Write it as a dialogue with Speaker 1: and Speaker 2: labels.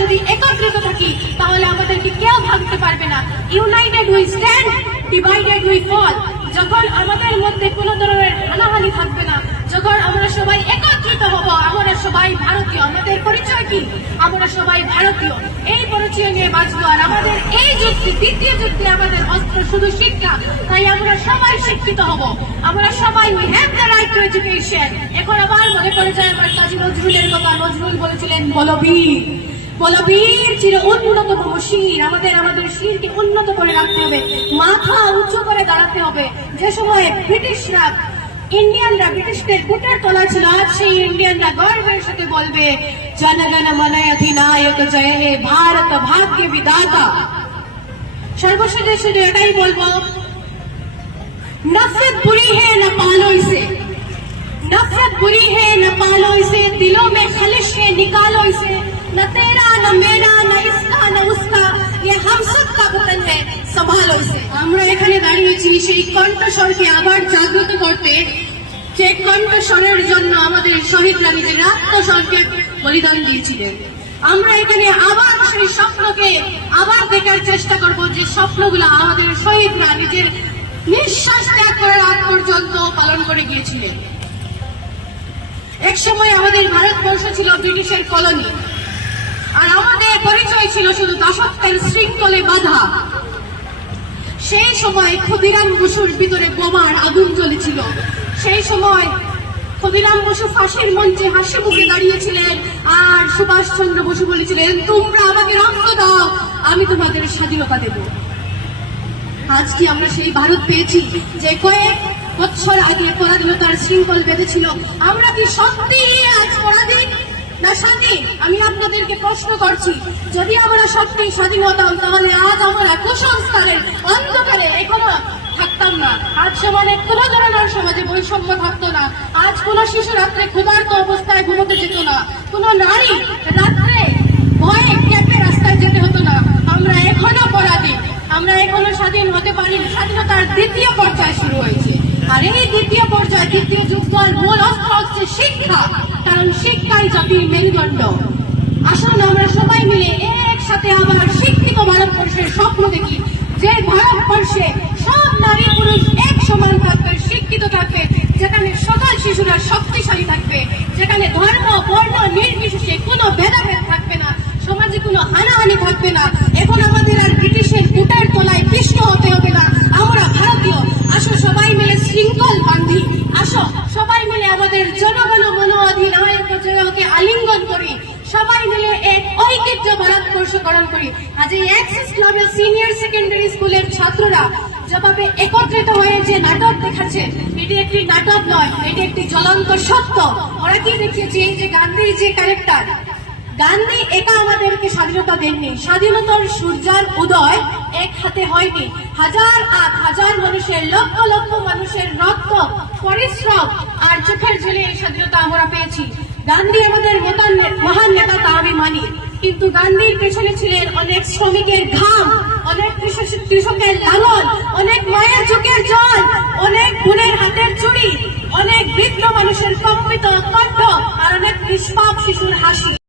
Speaker 1: যদি একত্রিত থাকি, তাহলে আমাদেরকে কেউ ভাবতে পারবে না। United we stand divided we fall যখন আমাদের মধ্যে কোনো ধরনের হানাহানি থাকবে না, যখন আমরা সবাই একত্রিত হব, আমরা সবাই ভারতীয়। আমাদের পরিচয় কি? আমরা সবাই ভারতীয়। এই পরিচয় নিয়ে বাঁচবো আর আমাদের এই যুক্তি, দ্বিতীয় যুক্তি আমাদের অস্ত্র শুধু শিক্ষা। তাই আমরা সবাই শিক্ষিত হব। আমরা সবাই we have the right to education এখন আবার মনে পড়ে যায়, আমার কাজী নজরুলের কথা। নজরুল বলেছিলেন বলবীর বলবীর চির উন্নততম শির আমাদের আমাদের শিরকে উন্নত করে রাখতে হবে মাথা উঁচু করে দাঁড়াতে হবে যে সময় ব্রিটিশরা ইন্ডিয়ানরা ব্রিটিশদের বুটের তলা ছিল আজ সেই ইন্ডিয়ানরা গর্বের সাথে বলবে জনগণ মন অধিনায়ক জয় হে ভারত ভাগ্য বিদাতা সর্বশেষে শুধু এটাই বলবো नफरत बुरी है न पालो इसे नफरत बुरी है न पालो इसे दिलों में खलिश है निकालो इसे न तेरा न मेरा न इसका न उसका ये हम सब का वतन है संभालो इसे আমরা এখানে দাঁড়িয়েছি সেই কণ্ঠস্বরকে আবার জাগ্রত করতে যে কণ্ঠস্বরের জন্য আমাদের শহীদরা নিজের আত্মস্বরকে বলিদান দিয়েছিলেন আমরা এখানে আবার সেই স্বপ্নকে আবার দেখার চেষ্টা করব যে স্বপ্নগুলো আমাদের শহীদরা নিজের নিঃশ্বাস ত্যাগ করার আগ পর্যন্ত পালন করে গিয়েছিলেন এক সময় আমাদের ভারতবর্ষ ছিল ব্রিটিশের কলোনি আর আমাদের পরিচয় ছিল শুধু দাসত্বের শৃঙ্খলে বাধা। সেই সময় ক্ষুদিরাম বসুর ভিতরে বোমার আগুন জ্বলেছিল। সেই সময় ক্ষুদিরাম বসু ফাঁসির মঞ্চে হাসি মুখে দাঁড়িয়েছিলেন আর সুভাষ চন্দ্র বসু বলেছিলেন, তোমরা আমাকে রক্ত দাও, আমি তোমাদের স্বাধীনতা দেবো। আজ কি আমরা সেই ভারত পেয়েছি যে কয়েক বছর আগে পরাধীনতার শৃঙ্খল বেঁধেছিল? আমরা কি সত্যি আজ পরাধীন? না স্বাধীন আমি আপনাদেরকে প্রশ্ন করছি, যদি আমরা সত্যি স্বাধীন হতাম, তাহলে আজ আমরা কুসংস্কারের অন্ধকারে এখনও থাকতাম না। আজ সমানে কোনো ধরনের সমাজে বৈষম্য থাকতো না। আজ কোনো শিশু রাত্রে ক্ষুধার্ত অবস্থায় ঘুমোতে যেত না। কোনো নারী রাত্রে ভয়ে ক্যাম্পে রাস্তায় যেতে হতো না। আমরা এখনও পরাধীন। আমরা এখনও স্বাধীন হতে পারি স্বাধীনতার দ্বিতীয় পর্যায় শুরু হয়েছে। আর এই দ্বিতীয় পর্যায়, দ্বিতীয় যুদ্ধের মূল অস্ত্র কারণ শিক্ষাই জাতির মেরুদণ্ড। আসুন আমরা সবাই মিলে একসাথে আবার শিক্ষিত ভারতবর্ষের স্বপ্ন দেখি। যে ভারতবর্ষে সব নারী পুরুষ এক সমান থাকবে, শিক্ষিত থাকবে, যেখানে সকল শিশুরা শক্তিশালী থাকবে, যেখানে ধর্ম, বর্ণ, নির্বিশেষে কোনো ভেদাভেদ থাকবে না, সমাজে কোনো হানাহানি থাকবে না ঐতিহ্য ভারতবর্ষকরণ করি। আজ এই ক্লাবের সিনিয়র সেকেন্ডারি স্কুলের ছাত্ররা যেভাবে একত্রিত হয়ে যে নাটক দেখাচ্ছে, এটি একটি নাটক নয়, এটি একটি সত্য। ওরা কি দেখিয়েছে এই যে গান্ধীর যে ক্যারেক্টার গান্ধী একা আমাদেরকে স্বাধীনতা দেননি। স্বাধীনতার সূর্যার উদয় এক হাতে হয়নি। হাজার আর হাজার মানুষের, লক্ষ লক্ষ মানুষের রক্ত, পরিশ্রম আর চোখের জেলে এই স্বাধীনতা আমরা পেয়েছি। গান্ধী আমাদের মহান নেতা তা আমি মানি। কিন্তু গান্ধীর পেছনে ছিলেন অনেক শ্রমিকের ঘাম, অনেক কৃষক- কৃষকের লালন, অনেক মায়ের চোখের জল, অনেক বোনের হাতের চুড়ি, অনেক বৃদ্ধ মানুষের কম্পিত কণ্ঠ আর অনেক নিষ্পাপ শিশুর হাসি।